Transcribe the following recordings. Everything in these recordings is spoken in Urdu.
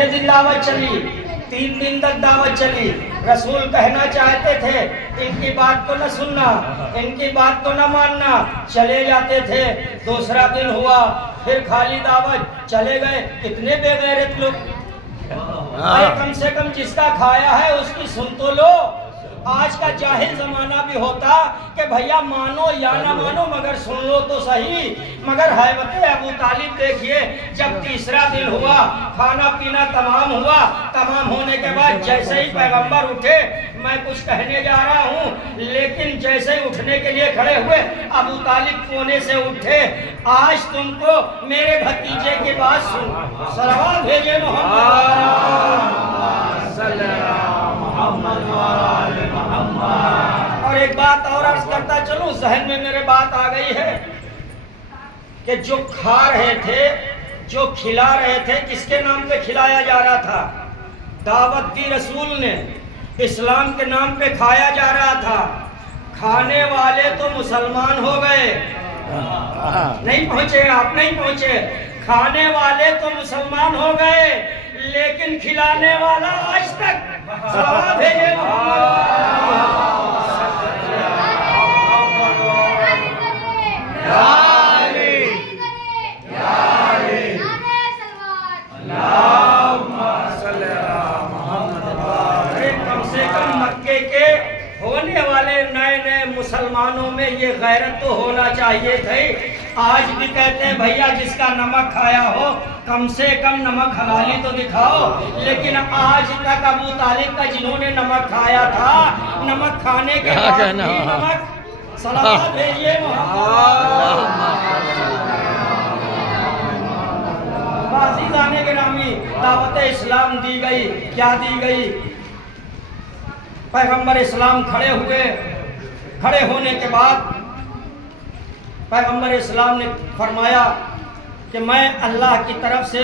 کتنے دن دعوت چلی؟ 3 دن تک دعوت چلی. رسول کہنا چاہتے تھے ان کی بات کو نہ سننا، ان کی بات کو نہ ماننا، چلے جاتے تھے. دوسرا دن ہوا پھر خالی دعوت، چلے گئے. کتنے بے غیرت لوگ. کم سے کم جس کا کھایا ہے اس کی سن تو لو. آج کا جاہل زمانہ بھی ہوتا کہ بھیا مانو یا نہ مانو مگر سن لو تو صحیح. مگر حیبت ابو طالب دیکھیے، جب تیسرا دن ہوا، کھانا پینا تمام ہوا، تمام ہونے کے بعد جیسے ہی پیغمبر اٹھے، میں کچھ کہنے جا رہا ہوں لیکن جیسے ہی اٹھنے کے لیے کھڑے ہوئے ابو طالب کونے سے اٹھے. آج تم کو میرے بھتیجے کی بات سن. صلوات بھیجے محمد. اور ایک بات اور عرض کرتا چلوں، ذہن میں میرے بات آ گئی ہے کہ جو کھا رہے تھے، جو کھلا رہے تھے، کس کے نام پہ کھلایا جا رہا تھا؟ دعوت دی رسول نے، اسلام کے نام پہ کھایا جا رہا تھا. کھانے والے تو مسلمان ہو گئے. نہیں پہنچے آپ، نہیں پہنچے. کھانے والے تو مسلمان ہو گئے لیکن کھلانے والا آج تک. صلوات بھیجے ہونے والے نئے مسلمانوں میں یہ غیرت تو ہونا چاہیے تھی. آج بھی کہتے ہیں بھیا جس کا نمک کھایا ہو کم سے کم نمک حلالی تو دکھاؤ. لیکن آج تک ابو طالب کا جنہوں نے نمک کھایا تھا، نمک کھانے کے بعد بھی نمک. صلوات بھیجیے عزیزان گرامی. دعوت اسلام دی گئی. کیا دی گئی؟ پیغمبر اسلام کھڑے ہوئے. کھڑے ہونے کے بعد پیغمبر اسلام نے فرمایا کہ میں اللہ کی طرف سے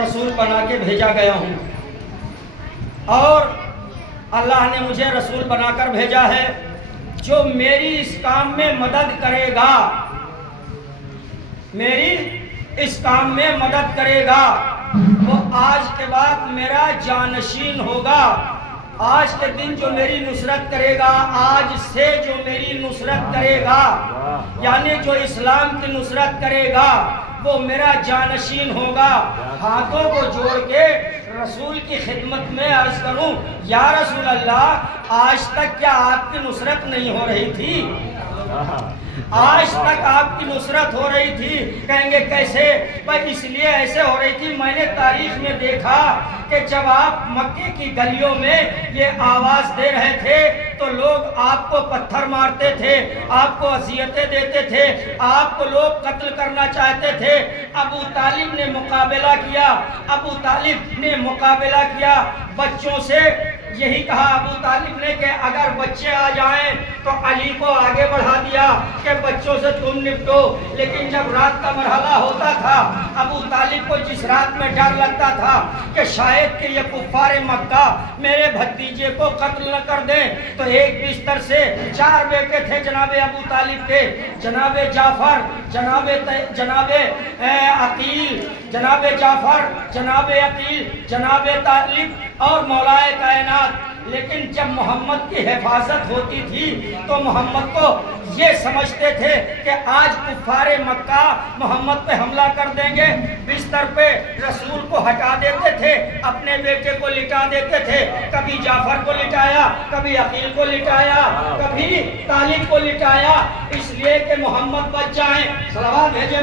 رسول بنا کے بھیجا گیا ہوں اور اللہ نے مجھے رسول بنا کر بھیجا ہے. جو میری اس کام میں مدد کرے گا، میری اس کام میں مدد کرے گا، وہ آج کے بعد میرا جانشین ہوگا. آج کے دن جو میری نصرت کرے گا، آج سے جو میری نصرت کرے گا، یعنی جو اسلام کی نصرت کرے گا وہ میرا جانشین ہوگا. ہاتھوں کو جوڑ کے رسول کی خدمت میں عرض کروں، یا رسول اللہ، آج تک کیا آپ کی نصرت نہیں ہو رہی تھی؟ آج تک آپ کی نصرت ہو رہی تھی. کہیں گے کیسے؟ بھائی اس لیے ایسے ہو رہی تھی، میں نے تاریخ میں دیکھا کہ جب آپ مکے کی گلیوں میں یہ آواز دے رہے تھے تو لوگ آپ کو پتھر مارتے تھے، آپ کو اذیتیں دیتے تھے، آپ کو لوگ قتل کرنا چاہتے تھے. ابو طالب نے مقابلہ کیا. ابو طالب نے مقابلہ کیا بچوں سے. یہی کہا ابو طالب نے کہ اگر بچے آ جائیں تو علی کو آگے بڑھا دیا کہ بچوں سے تم نپٹو. لیکن جب رات کا مرحلہ ہوتا تھا، ابو طالب کو جس رات میں ڈر لگتا تھا کہ شاید کہ یہ کفار مکہ میرے بھتیجے کو قتل نہ کر دیں، تو ایک بستر سے 4 بیٹے تھے جناب ابو طالب کے، جناب جعفر، جناب عقیل، جناب جعفر، جناب عقیل، جناب طالب اور مولائے کائنات. لیکن جب محمد کی حفاظت ہوتی تھی تو محمد کو یہ سمجھتے تھے کہ آج کفار مکہ محمد پہ حملہ کر دیں گے. بستر پہ رسول کو ہٹا دیتے تھے، اپنے بیٹے کو لٹا دیتے تھے. کبھی جعفر کو لٹایا، کبھی عقیل کو لٹایا، کبھی طالب کو لٹایا، اس لیے کہ محمد بچ جائیں. صلوات بھیجے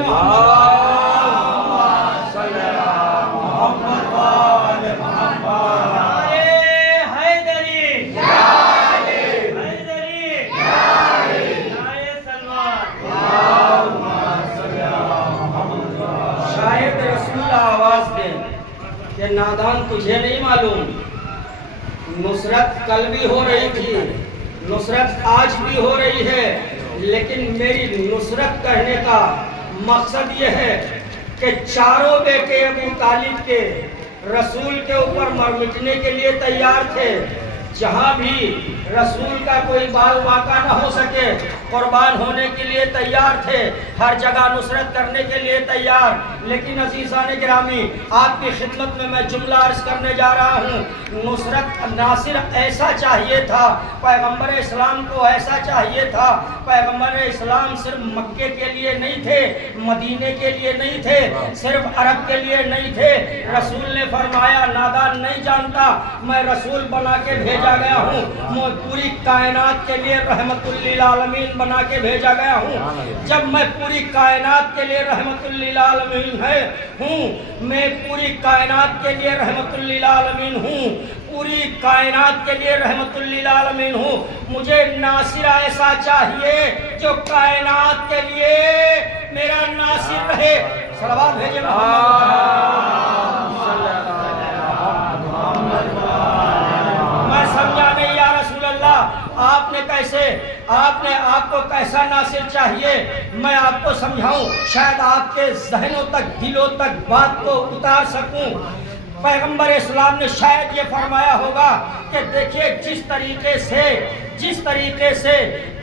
کہ نادان تجھے نہیں معلوم، نصرت کل بھی ہو رہی تھی، نصرت آج بھی ہو رہی ہے، لیکن میری نصرت کہنے کا مقصد یہ ہے کہ چاروں بیٹے ابو طالب کے رسول کے اوپر مر مٹنے کے لیے تیار تھے. جہاں بھی رسول کا کوئی بال واقع نہ ہو سکے قربان ہونے کے لیے تیار تھے، ہر جگہ نصرت کرنے کے لیے تیار. لیکن عزیزان گرامی، آپ کی خدمت میں جملہ عرض کرنے جا رہا ہوں. نصرت ناصر ایسا چاہیے تھا، پیغمبر اسلام کو ایسا چاہیے تھا. پیغمبر اسلام صرف مکے کے لیے نہیں تھے، مدینے کے لیے نہیں تھے، صرف عرب کے لیے نہیں تھے. رسول نے فرمایا نادان نہیں جانتا، میں رسول بنا کے بھیجا گیا ہوں، میں پوری کائنات کے لیے رحمت للعالمین بنا کے بھیجا گیا ہوں. جب میں پوری کائنات کے لیے رحمت للعالمین ہوں، میں پوری کائنات کے لیے رحمت للعالمین ہوں، پوری کائنات کے لیے رحمت للعالمین ہوں. مجھے ناصر ایسا چاہیے جو کائنات کے لیے میرا ناصر رہے. صلوات بھیجے میں سمجھا نہیں یا رسول اللہ، آپ نے آپ کو کیسا ناصر چاہیے؟ میں آپ کو سمجھاؤں، شاید آپ کے ذہنوں تک دلوں تک بات کو اتار سکوں. پیغمبر اسلام نے شاید یہ فرمایا ہوگا کہ دیکھیے جس طریقے سے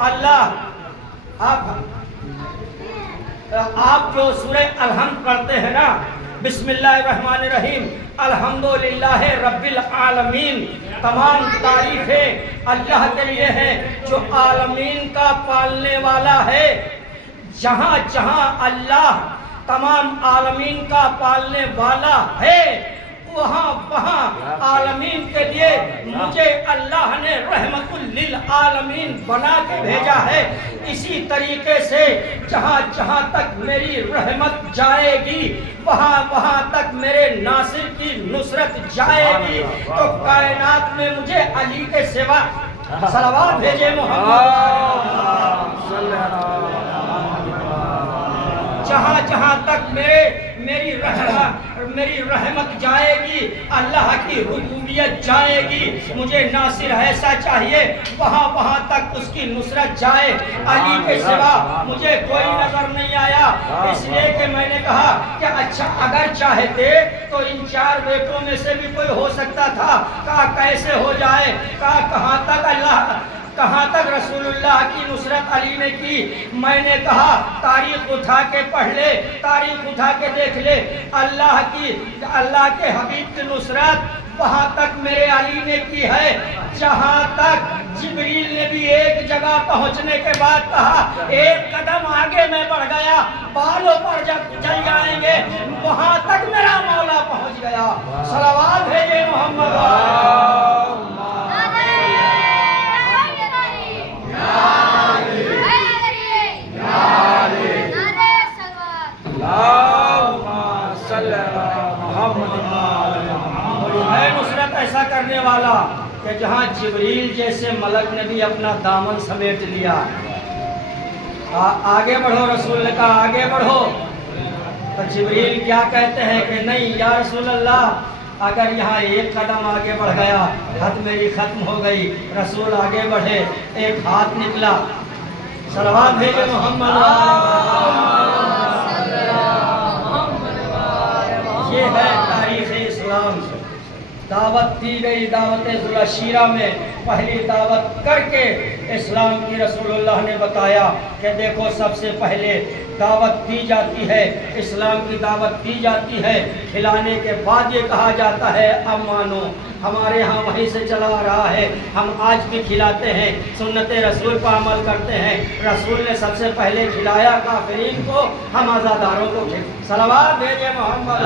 اللہ آپ جو سورہ الحمد پڑھتے ہیں نا، بسم اللہ الرحمن الرحیم، الحمدللہ رب العالمین، تمام تعریفیں اللہ کے لیے ہیں جو عالمین کا پالنے والا ہے. جہاں جہاں اللہ تمام عالمین کا پالنے والا ہے، وہاں عالمین کے لیے مجھے اللہ نے رحمت للعالمین بنا کے بھیجا ہے. اسی طریقے سے جہاں جہاں تک میری رحمت جائے گی، وہاں تک میرے ناصر کی نصرت جائے گی. تو کائنات میں مجھے علی کے سوا صلوات بھیجے محمد. جہاں جہاں تک میری رحمت جائے گی، اللہ کی ربوبیت جائے گی، مجھے ناصر ایسا چاہیے وہاں تک اس کی نصرت جائے. علی کے سوا مجھے کوئی نظر نہیں آیا. اس لیے کہ میں نے کہا کہ اچھا اگر چاہتے تو ان 4 بیٹوں میں سے بھی کوئی ہو سکتا تھا. کہا کیسے ہو جائے؟ کہا کہاں تک رسول اللہ کی نصرت علی نے کی. میں نے کہا تاریخ اٹھا کے پڑھ لے، تاریخ اٹھا کے دیکھ لے. اللہ کے حبیب کی نصرت وہاں تک میرے علی نے کی ہے جہاں تک جبریل نے بھی ایک جگہ پہنچنے کے بعد کہا ایک قدم آگے میں بڑھ گیا بالوں پر جب چل جائیں گے، وہاں تک میرا مولا پہنچ گیا. صلوات بھیجے محمد. ہے نصرت ایسا کرنے والا کہ جہاں جبریل جیسے ملک نے بھی اپنا دامن سمیٹ لیا. آگے بڑھو، رسول نے کہا آگے بڑھو. تو جبریل کیا کہتے ہیں کہ نہیں یا رسول اللہ، اگر یہاں ایک قدم آگے بڑھ گیا حد میری ختم ہو گئی. رسول آگے بڑھے، ایک ہاتھ نکلا. صلوات بھیجے محمد. یہ ہے تاریخ اسلام. دعوت دی گئی، دعوت ذوالعشیرہ میں پہلی دعوت کر کے اسلام کی رسول اللہ نے بتایا کہ دیکھو سب سے پہلے دعوت دی جاتی ہے، اسلام کی دعوت دی جاتی ہے، کھلانے کے بعد یہ کہا جاتا ہے اب مانو. ہمارے ہاں وہیں سے چلا رہا ہے، ہم آج بھی کھلاتے ہیں، سنت رسول پر عمل کرتے ہیں. رسول نے سب سے پہلے کھلایا کافرین کو، ہم عزاداروں کو کھلایا. صلوات بھیجے محمد.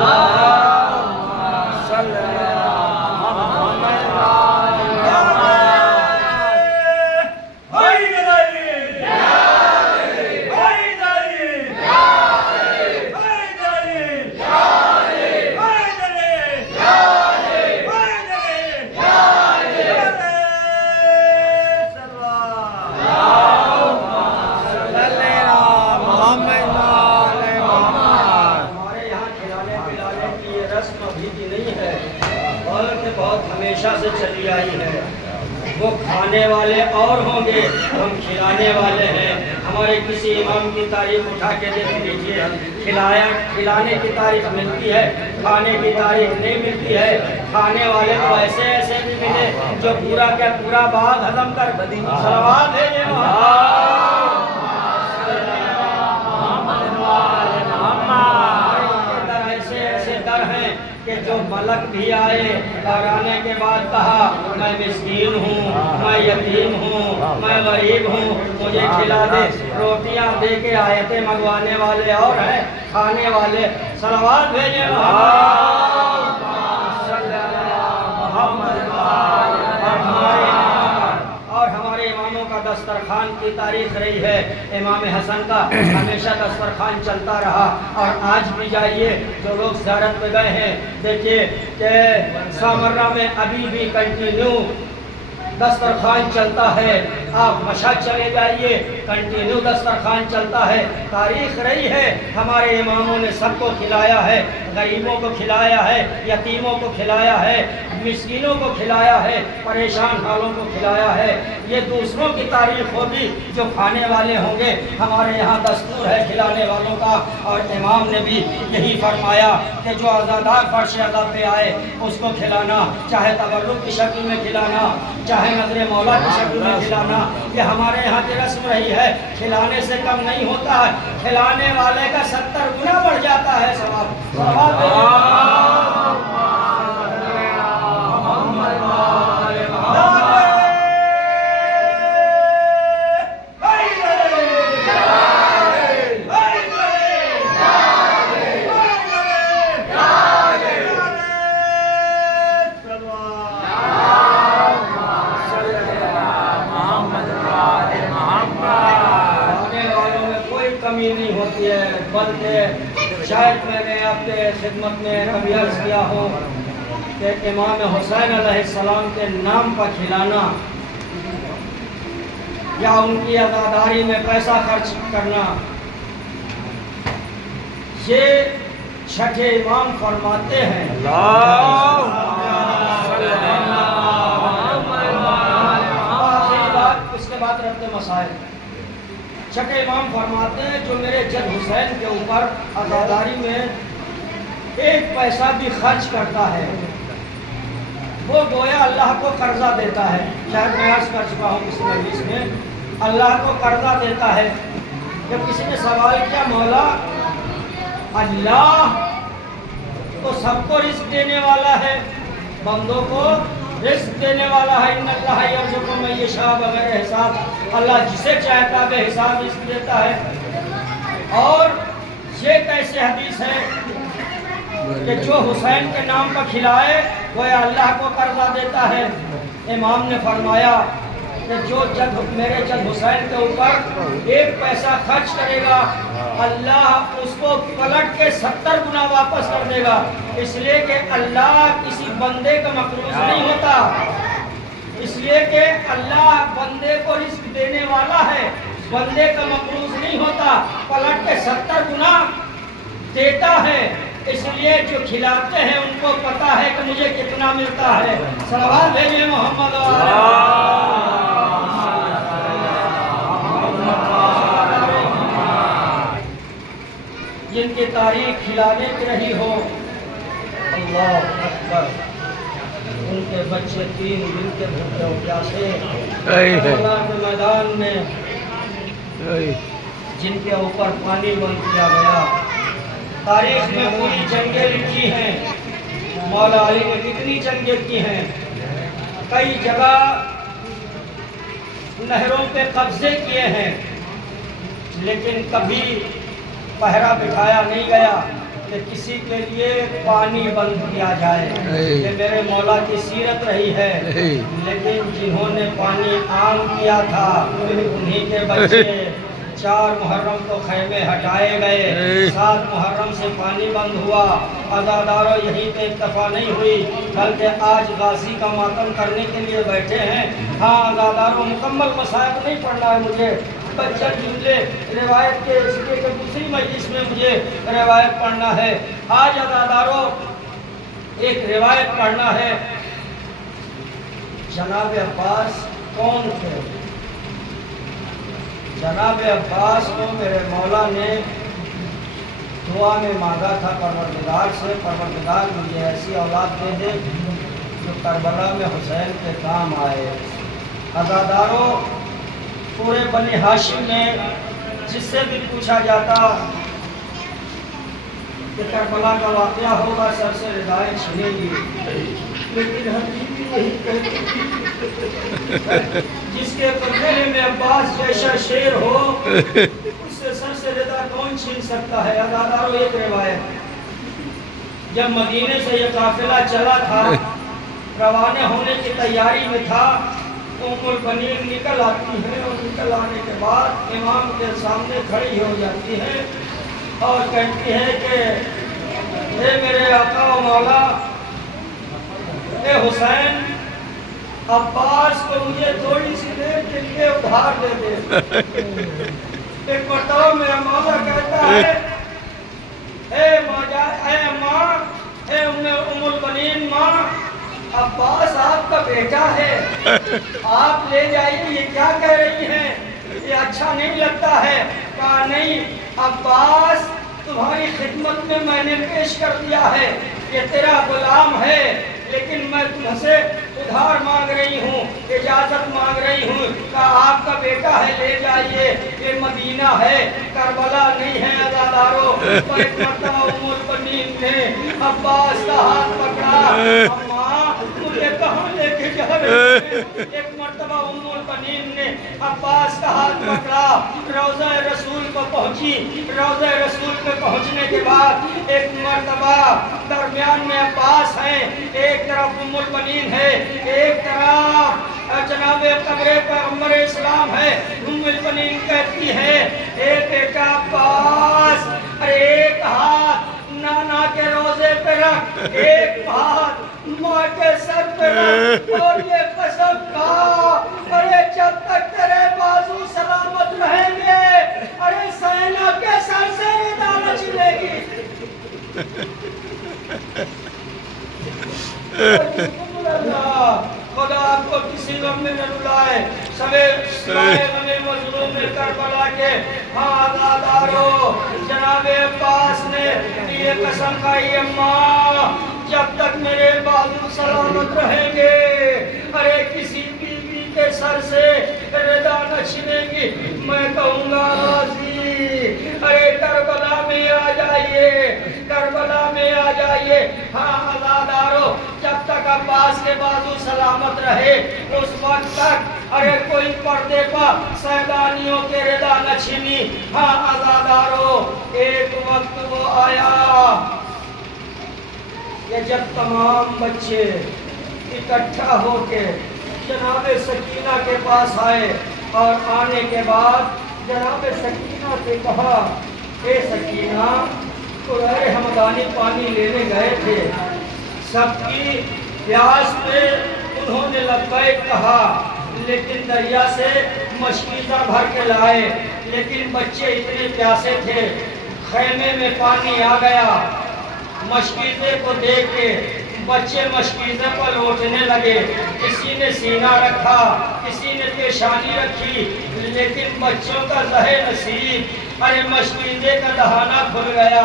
سے چلی آئی ہے. وہ کھانے والے اور ہوں گے، ہم کھلانے والے ہیں. ہمارے کسی امام کی تاریخ اٹھا کے دیکھ لیجیے، کھلانے کی تاریخ ملتی ہے، کھانے کی تاریخ نہیں ملتی ہے. کھانے والے تو ایسے بھی ملے جو پورا باغ ہضم کر. صلوات بھیجے محمد. جو ملک بھی آئے اور آنے کے بعد کہا میں مسکین ہوں، میں یتیم ہوں، میں غریب ہوں، مجھے کھلا دے، روٹیاں دے کے آیتیں منگوانے والے اور ہیں، کھانے والے صلوات بھیجے اور ہمارے اماموں کا دسترخوان کی تاریخ رہی ہے. امام حسن کا ہمیشہ دسترخوان چلتا رہا اور آج بھی جائیے جو لوگ زیارت پہ گئے ہیں دیکھیے کہ سامرہ میں ابھی بھی کنٹینیو دسترخوان چلتا ہے. آپ مشہد چلے جائیے کنٹینیو دسترخوان چلتا ہے. تاریخ رہی ہے ہمارے اماموں نے سب کو کھلایا ہے، غریبوں کو کھلایا ہے، یتیموں کو کھلایا ہے، مسکینوں کو کھلایا ہے، پریشان حالوں کو کھلایا ہے. یہ دوسروں کی تاریخ ہوگی جو کھانے والے ہوں گے. ہمارے یہاں دستور ہے کھلانے والوں کا اور امام نے بھی یہی فرمایا کہ جو عزادار فرش عزا پہ آئے اس کو کھلانا، چاہے تبرک کی شکل میں کھلانا، چاہے نظر مولا کی شکل میں کھلانا. یہ ہمارے یہاں کی رسم رہی ہے. کھلانے سے کم نہیں ہوتا ہے، کھلانے والے کا 70 گنا بڑھ جاتا ہے ثواب. کمی نہیں ہوتی ہے، بلکہ شاید میں نے آپ کے خدمت میں کبھی عرض کیا ہو کہ امام حسین علیہ السلام کے نام پر کھلانا یا ان کی عزاداری میں پیسہ خرچ کرنا، یہ چھٹے امام فرماتے ہیں اس کے بعد ربط مسائل. چھٹے امام فرماتے ہیں جو میرے جد حسین کے اوپر عزاداری میں 1 پیسہ بھی خرچ کرتا ہے وہ گویا اللہ کو قرضہ دیتا ہے. شاید میں عرض کر چکا ہوں اس مجلس میں، اللہ کو قرضہ دیتا ہے. جب کسی نے سوال کیا مولا اللہ تو سب کو رزق دینے والا ہے، بندوں کو رزق دینے والا ہے، ان اللہ یرزق من یشاء بغیر حساب، اللہ جسے چاہتا بے حساب رزق دیتا ہے. اور یہ کیسے حدیث ہے کہ جو حسین کے نام پر کھلائے وہ اللہ کو قرضہ دیتا ہے. امام نے فرمایا کہ جو میرے جد حسین کے اوپر 1 پیسہ خرچ کرے گا اللہ اس کو پلٹ کے 70 گنا واپس کر دے گا. اس لیے کہ اللہ کسی بندے کا مقروض نہیں ہوتا، اس لیے کہ اللہ بندے کو رزق دینے والا ہے، بندے کا مقروض نہیں ہوتا، پلٹ کے 70 گنا دیتا ہے. اس لیے جو کھلاتے ہیں ان کو پتا ہے کہ مجھے کتنا ملتا ہے. صلوات بھیجے محمد جن کی تاریخ کھلانے کی رہی ہو. اللہ اکبر. ان کے بچے 3 دن کے بھوکے و پیاسے اللہ کے میدان میں جن کے اوپر پانی بند کیا گیا. تاریخ میں پوری جنگیں لکھی ہیں، مولا علی نے کتنی جنگیں کی ہیں، کئی جگہ نہروں پہ قبضے کیے ہیں، لیکن کبھی پہرا بٹھایا نہیں گیا کہ کسی کے لیے پانی بند کیا جائے. یہ میرے مولا کی سیرت رہی ہے. لیکن جنہوں نے پانی عام کیا تھا انہی کے بچے 4 محرم کو خیمے ہٹائے گئے، 7 محرم سے پانی بند ہوا. عزاداروں یہیں پہ اکتفا نہیں ہوئی بلکہ آج غازی کا ماتم کرنے کے لیے بیٹھے ہیں. ہاں عزاداروں مکمل مسائل نہیں پڑھنا ہے مجھے، بچہ جملے روایت کے اس کے دوسری مجلس میں مجھے روایت پڑھنا ہے. آج عزاداروں ایک روایت پڑھنا ہے. جناب عباس کون تھے؟ جناب عباس کو میرے مولا نے دعا میں مانگا تھا پروردگار سے، پروردگار مجھے ایسی اولاد دے دے جو کربلا میں حسین کے کام آئے. عزاداروں پورے بنی ہاشم میں جس سے بھی پوچھا جاتا کہ کربلا کا واقعہ ہوگا، سر سے ردائیں چھنیں گی، لیکن حدیث یہی کہتی تھی جس کے قبیلے میں عباس جیسا شیر ہو اس سے سر سے ردا کون چھین سکتا ہے۔ عزادارو ایک روایت، جب مدینے سے یہ قافلہ چلا تھا، روانہ ہونے کی تیاری میں تھا، ام البنین نکل آتی ہے اور نکل آنے کے بعد امام کے سامنے کھڑی ہو جاتی ہے اور کہتی ہے کہ اے میرے آقا و مولا، اے حسین، عباس کو مجھے تھوڑی سی دیر کے لیے ادھار دے دے۔ ایک مرتبہ میرا مولا کہتا ہے اے ماں، اے ام البنین ماں، عباس آپ کا بیٹا ہے، آپ لے جائیے، یہ کیا کہہ رہی ہیں، یہ اچھا نہیں لگتا ہے۔ کہا نہیں، عباس تمہاری خدمت میں نے پیش کر دیا ہے، یہ تیرا غلام ہے، لیکن میں تم سے ادھار مانگ رہی ہوں، اجازت مانگ رہی ہوں۔ کہا آپ کا بیٹا ہے، لے جائیے، یہ مدینہ ہے، کربلا نہیں ہے۔ عزادارو، تو ایک مرتبہ ام البنین نے عباس کا ہاتھ پکڑا، اماں مجھے کہاں لے کے جا رہے ہیں؟ ایک مرتبہ ام البنین نے عباس کا ہاتھ پکڑا، روضہ رسول کو پہنچی۔ روضہ رسول پہ پہنچنے کے بعد ایک مرتبہ درمیان میں عباس ہیں، ایک طرف ام البنین ہے، ایک طرف جناب قبر پیغمبر اسلام ہے۔ ام البنین کہتی ہے اے بیٹا عباس، ارے ایک ہاتھ نانا کے روزے پہ رکھ، ایک ہاتھ ماں کے سر پہ رکھ، اور یہ قسم کھا، ارے جب تک تیرے بازو سلامت رہیں گے، ارے سینا کے سر سے ردا نہ چھلے گی۔ خدا آپ کو کسی غم میں نہ رلائے، سوائے غم مظلوم کربلا کے۔ ہاں عزادارو، جناب عباس نے یہ قسم کھائی، اماں جب تک میرے بازو سلامت رہیں گے، ارے کسی بیوی کے سر سے ردا نہ چھنیں گی، میں کہوں گا راضی، ارے کربلا میں آ جائیے، کربلا میں آ جائیے۔ ہاں عزادارو، جب تک عباس کے بازو سلامت رہے اس وقت تک ارے کوئی پردے پر سیدانیوں کے ردا نہ چھینی۔ ہاں عزادارو، ایک وقت وہ آیا کہ جب تمام بچے اکٹھا ہو کے جناب سکینہ کے پاس آئے، اور آنے کے بعد جناب سکینہ سے کہا اے سکینہ، قریر ہمدانی پانی لینے گئے تھے، سب کی پیاس پہ انہوں نے لبیک کہا، لیکن دریا سے مشکیزہ بھر کے لائے، لیکن بچے اتنے پیاسے تھے، خیمے میں پانی آ گیا، مشکیزے کو دیکھ کے بچے مشکیزے پر لوٹنے لگے، کسی نے سینہ رکھا، کسی نے پیشانی رکھی، لیکن بچوں کا زہر نصیب، ارے مشکیزے کا دہانہ کھل گیا،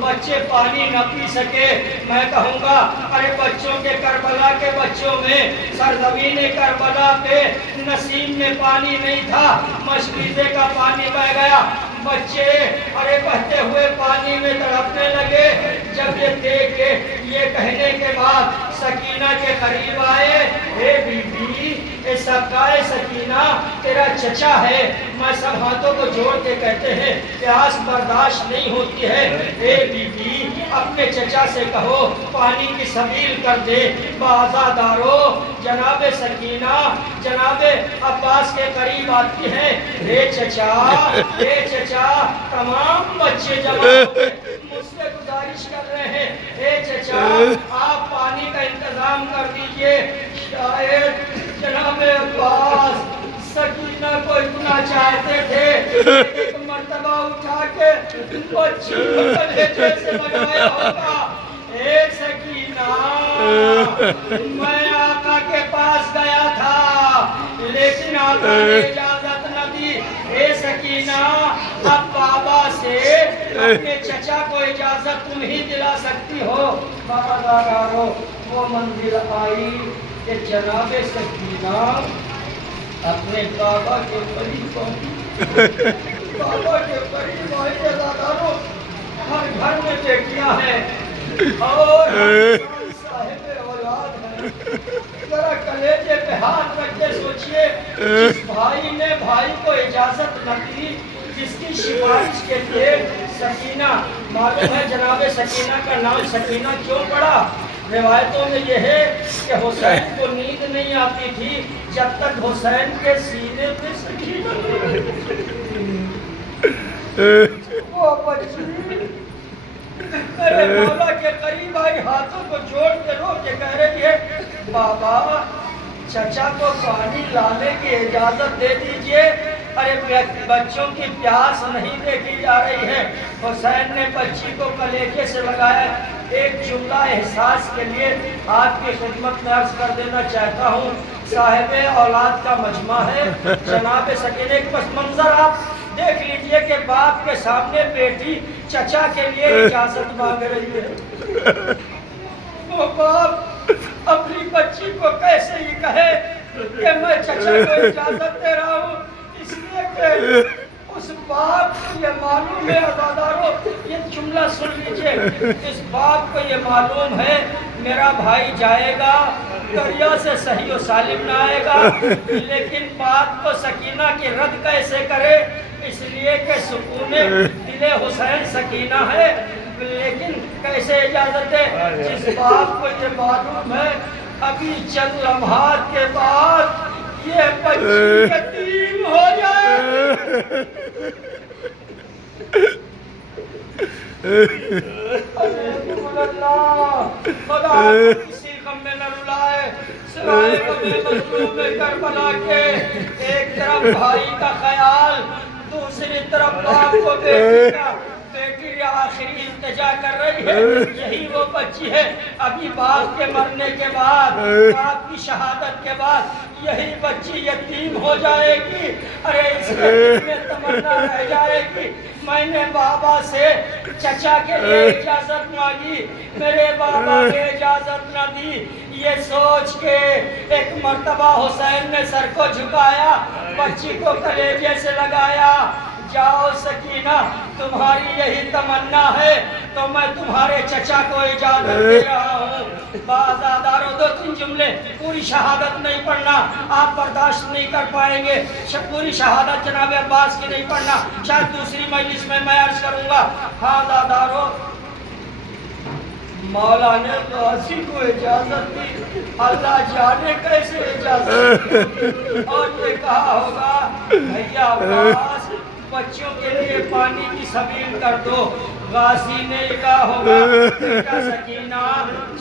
بچے پانی نہ پی سکے۔ میں کہوں گا ارے بچوں کے کربلا کے بچوں میں سرزمین کربلا پہ نسیم میں پانی نہیں تھا، مشکیزے کا پانی بہ گیا، بچے ارے بہتے ہوئے پانی میں تڑپنے لگے۔ جب یہ دیکھ کے یہ کہنے کے بعد سکینہ کے قریب آئے، اے بی بی، اے سکائے سکینہ، تیرا چچا ہے، میں سب ہاتھوں کو جوڑ کے کہتے ہیں پیاس برداشت نہیں ہوتی ہے، اے بی بی اپنے چچا سے کہو پانی کی سبیل کر دے۔ عزادارو، جناب سکینہ جناب عباس کے قریب آتی ہے، اے چچا، اے چچا، تمام بچے جمع ہوئے مجھ سے گزارش کر رہے ہیں، اے چچا آپ پانی کا انتظام کر دیجئے، شاید جناب عباس سکینہ کو اتنا چاہتے تھے، ایک مرتبہ اٹھا کے بچی کو کلیجے سے بجایا ہوگا، اے سکینہ میں آقا کے پاس گیا تھا، لیکن آقا نے اجازت نہ دی، اے سکینہ اب بابا سے اپنے چچا کو اجازت تم ہی دلا سکتی ہو۔ عزادارو، وہ منزل آئی کہ جناب سکینہ اپنے بابا کے قریب پہنچی، بابا کے قریب آئی۔ عزادارو، ہر گھر میں بیٹیاں ہیں اور صاحب اولاد ہیں. ذرا کلیجے پہ ہاتھ رکھ کے سوچئے جس بھائی نے بھائی کو اجازت نہ دی، جس کی سفارش کے لیے سکینہ، معلوم ہے جناب سکینہ کا نام سکینہ کیوں پڑا؟ روایتوں میں یہ ہے کہ حسین کو نیند نہیں آتی تھی جب تک حسین کے سینے پہ سکینہ وہ بچی میرے مولا کے قریب آئی، ہاتھوں کو جوڑ کے رو کے کہہ رہی ہے بابا چچا کو پانی لانے کی اجازت دے دیجئے، ارے بچوں کی پیاس نہیں دیکھی جا رہی ہے. حسین نے بچی کو کلیجے سے لگایا. ایک جملہ احساس کے لیے آپ کی خدمت میں عرض کر دینا چاہتا ہوں. صاحب اولاد کا مجمع ہے جناب سکینہ. ایک پس منظر آپ دیکھ لیجئے کہ باپ کے سامنے بیٹی چچا کے لیے اجازت مانگ رہی ہے. وہ باپ اپنی بچی کو کیسے یہ کہے کہ میں چچا کو اجازت دے رہا ہوں، اس لیے کہ اس باپ کو یہ معلوم ہے. عزادارو یہ جملہ سن لیجئے، اس باپ کو یہ معلوم ہے میرا بھائی جائے گا دریا سے صحیح و سالم نہ آئے گا، لیکن بات کو سکینہ کی رد کیسے کرے؟ اس لیے کہ سکون دل حسین سکینہ ہے، لیکن کیسے اجازت ہے؟ جس باپ کو یہ معلوم ہے ابھی چند لمحات کے بعد یہ بچی یتیم ہو جائے. اللہ خدا کسی غم میں نہ رلائے سوائے غم مظلوم کربلا کے. ایک طرف بھائی کا خیال، دوسری طرف باپ کو بیٹی کا. بیٹی آخری التجا کر رہی ہے، یہی وہ بچی ہے ابھی باپ کے مرنے کے بعد، باپ کی شہادت کے بعد یہی بچی یتیم ہو جائے گی. ارے اس کے دل میں تمنا رہ جائے گی میں نے بابا سے چچا کے لیے اجازت مانگی، میرے بابا نے اجازت نہ دی. یہ سوچ کے ایک مرتبہ حسین نے سر کو جھکایا، بچی کو کلیجے سے لگایا. جاؤ سکینہ تمہاری یہی تمنا ہے تو میں تمہارے چچا کو اجازت دے رہا ہوں. بازادارو دو تین جملے، پوری شہادت نہیں پڑھنا، آپ برداشت نہیں کر پائیں گے. پوری شہادت جناب عباس کی نہیں پڑھنا، شاید دوسری مجلس میں عرض کروں گا. بازادارو مولا نے غازی کو اجازت دی، اللہ جانے کیسے اجازت دی، اور یہ کہا ہوگا بھیا عباس بچوں کے لیے پانی کی سبیل کر دو. غازی نے کہا ہوگا بیٹا سکینہ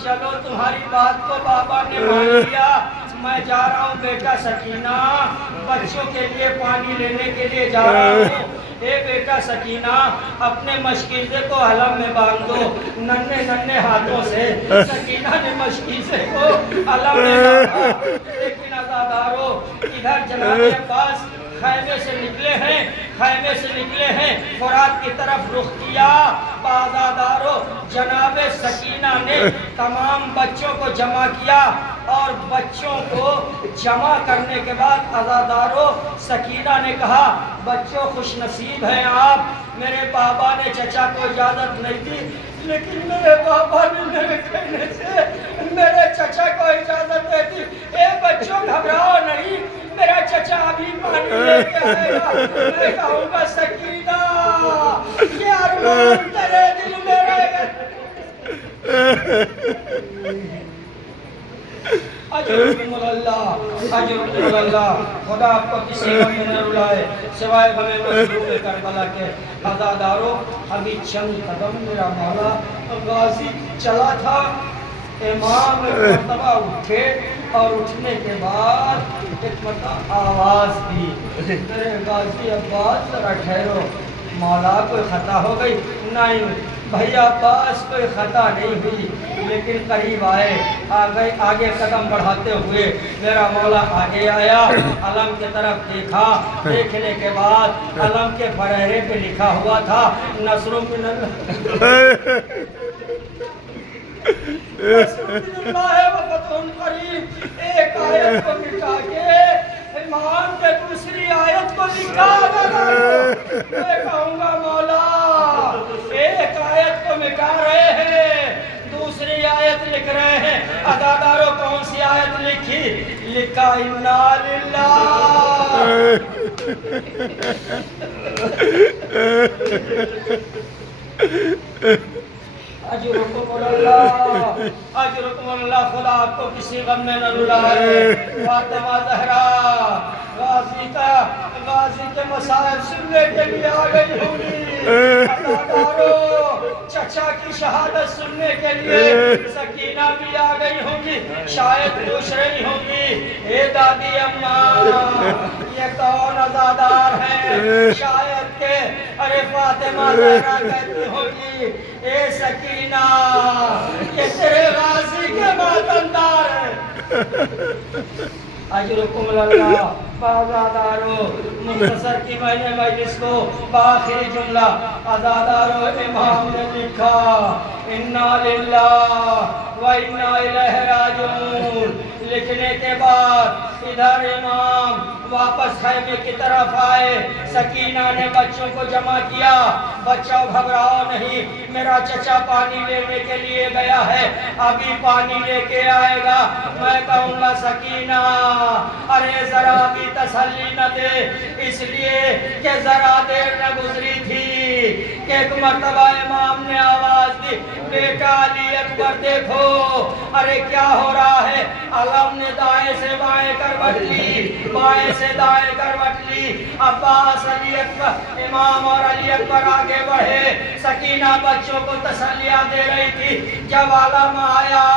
چلو تمہاری بات کو بابا نے مان لیا، میں جا رہا ہوں بیٹا سکینہ بچوں کے لیے پانی لینے کے لیے جا رہا ہوں. اے بیٹا سکینہ اپنے مشکیزے کو حلم میں باندھ دو. ننھے ننھے ہاتھوں سے سکینہ نے مشکیزے کو حلم میں باندھا. لیکن عزادارو ادھر جناب عباس خیمے سے نکلے ہیں فرات کی طرف رخ کیا. بازادارو جناب سکینہ نے تمام بچوں کو جمع کیا اور بچوں کو جمع کرنے کے بعد عزادارو سکینہ نے کہا بچوں خوش نصیب ہیں آپ، میرے بابا نے چچا کو اجازت نہیں دی لیکن میرے بابا نے میرے کہنے سے میرے چچا کو اجازت دے دی. اے بچوں گھبراؤ نہیں، میرا چچا ابھی پانی لے کے آئے گا. میں کہوں گا سکینہ یہ ارمان تیرے دل میں رہے گا. اجرکم اللہ خدا آپ کو کسی غم میں نہ رلائے سوائے غم مظلوم کربلا کے. عزادارو ابھی چند قدم میرا مولا غازی چلا تھا، امام ایک مرتبہ اٹھے اور اٹھنے کے بعد ایک مرتبہ آواز دی میرے غازی عباس ذرا ٹھہرو، مولا کوئی خطا ہو گئی؟ نہیں بھائی عباس کوئی خطا نہیں ہوئی، لیکن قریب آگے قدم بڑھاتے ہوئے میرا مولا آگے آیا، علم کی طرف دیکھا، دیکھنے کے بعد علم کے فرہرے پہ لکھا ہوا تھا نصر من اللہ و فتح قریب. ایک آیت کو مٹا کے ایمان کے دوسری آیت کو لکھا. میں کہوں گا مولا ایک آیت کو مٹا رہے ہیں، دوسری آیت لکھ رہے ہیں۔ عزاداروں کون سی آیت لکھی؟ لکھا انا للہ اجرکم اللہ، اجرکم اللہ۔ خدا آپ کو کسی غم میں نہ رلائے۔ فاطمہ زہرا غازی کے مسائل سننے کے لیے آ گئی ہوں گی۔ عزاداروں چچا کی شہادت سننے کے لیے سکینہ بھی آ گئی ہوں گی، شاید پوچھ رہی ہوں گی اے دادی اماں یہ کون عزادار ہیں؟ شاید کہ ارے فاطمہ زہرا کہتی ہوگی اے سکینہ یہ تیرے غازی کے ماتمدار ہیں۔ اجرکم اللہ۔ عزاداروں مختصر کی میں نے مجلس کو بآخری جملہ عزاداروں امام نے لکھا انا للہ و انا الیہ راجعون۔ لکھنے کے بعد ادھر امام واپس خیمے کی طرف آئے، سکینہ نے بچوں کو جمع کیا۔ بچوں گھبراؤ نہیں، میرا چچا پانی لینے کے لیے گیا ہے، ابھی پانی لے کے آئے گا۔ میں کہوں گا سکینہ ارے ذرا بھی تسلی نہ دے، اس لیے کہ ذرا دیر نہ گزری تھی کہ ایک مرتبہ امام نے آواز دی بیٹا علی اکبر دیکھو ارے کیا ہو رہا ہے۔ علم نے دائیں سے بائیں کروٹ لی، بائیں سے دائیں کروٹ لی۔ عباس علی اکبر امام اور علی اکبر آگے بڑھے، سکینہ بچوں کو تسلیاں دے رہی تھی۔ جب علم آیا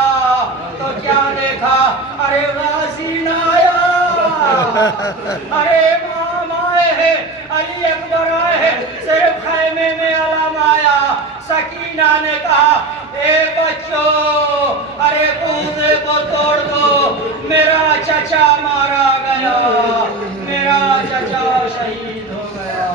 تو کیا دیکھا؟ ارے غازی نہ آیا، ارے امام آئے ہیں، علی اکبر آئے ہیں، صرف خیمے میں علم آیا۔ سکینہ نے کہا اے بچوں ارے کوزے کو توڑ دو، میرا چچا مارا گیا، میرا چچا شہید ہو گیا۔